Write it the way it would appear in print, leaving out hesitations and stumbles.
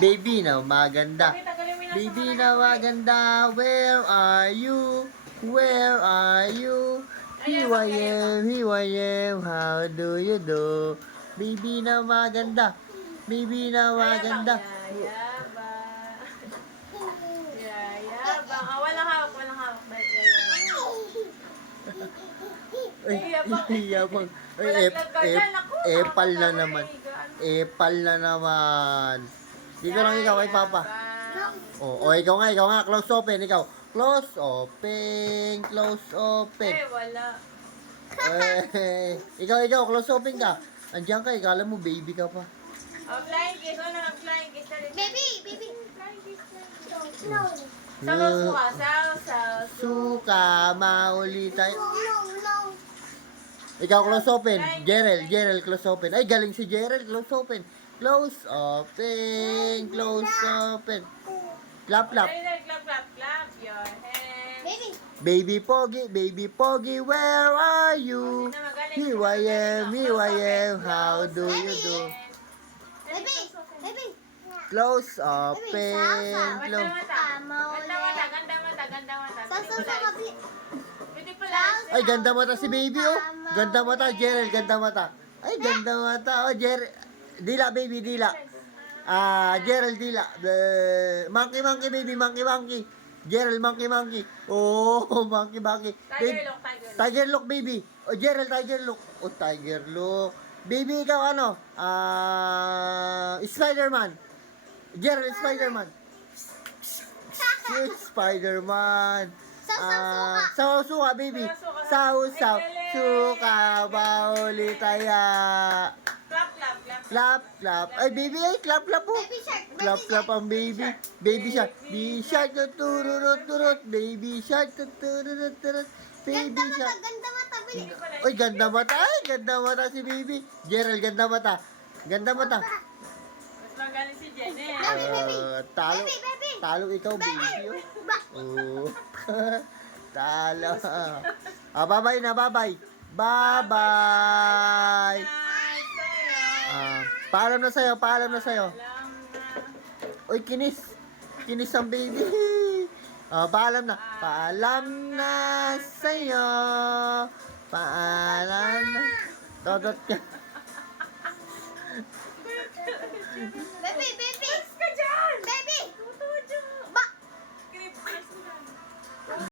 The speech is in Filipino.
Baby na maganda. Baby na maganda. Where are you? Where are you? Here I am, how do you do? Baby na maganda. Baby na maganda. Yayabang. Yayabang. Ah, walang hawak, walang hawak. Ay, yabang. Ay, epal na naman. Epal na naman. Dito lang ikaw kay Papa. Ikaw nga. Close open, ikaw. Close open, close open. Wala. Ikaw, close open ka. Andiyan ka, kala mo baby ka pa. Flying kiss. Ano na flying kiss? Baby. Flying kiss. No. Suka. Suka, mauli tayo. No. Ikaw, close open. Jerel, close open. Ay, galing si Jerel, close open. Close open, close open. Clap. Clap your hands. Baby. Baby Pogi, where are you? Here I am, how do you do? Baby. Close open, close. Ganda mata. Pwede pala. Ay, ganda mata si baby, oh. Ganda mata, Jerel, ganda mata. Ay, ganda mata, oh, Jerel. Dila, baby, dila. Jerel, dila. Monkey, baby, monkey. Jerel, monkey. Oh, monkey. Tiger look, baby. Oh, Jerel, tiger look. Oh, tiger look. Baby, ikaw ano? Spider-Man. Jerel, Spider-Man. Spider-Man. Suka, baby. Saw. Suka, bauli taya. Clap. Ay, baby, clap po. Baby shark. Clap ang baby. Baby shark. Baby shark, tururut. Baby shark, tururut. Baby shark. Ganda mata. Baby. Ay, ganda mata. Ay, ganda mata si baby. Gerald, ganda mata. Mas magaling si Jenny. Talo. Baby. Talo ikaw, baby. Oh. Talo. Bye-bye na, bye-bye. Bye-bye. Paalam na sa'yo. Uy, kinis ang baby. Paalam na sa'yo. Paalam na. Dodot ka. Baby.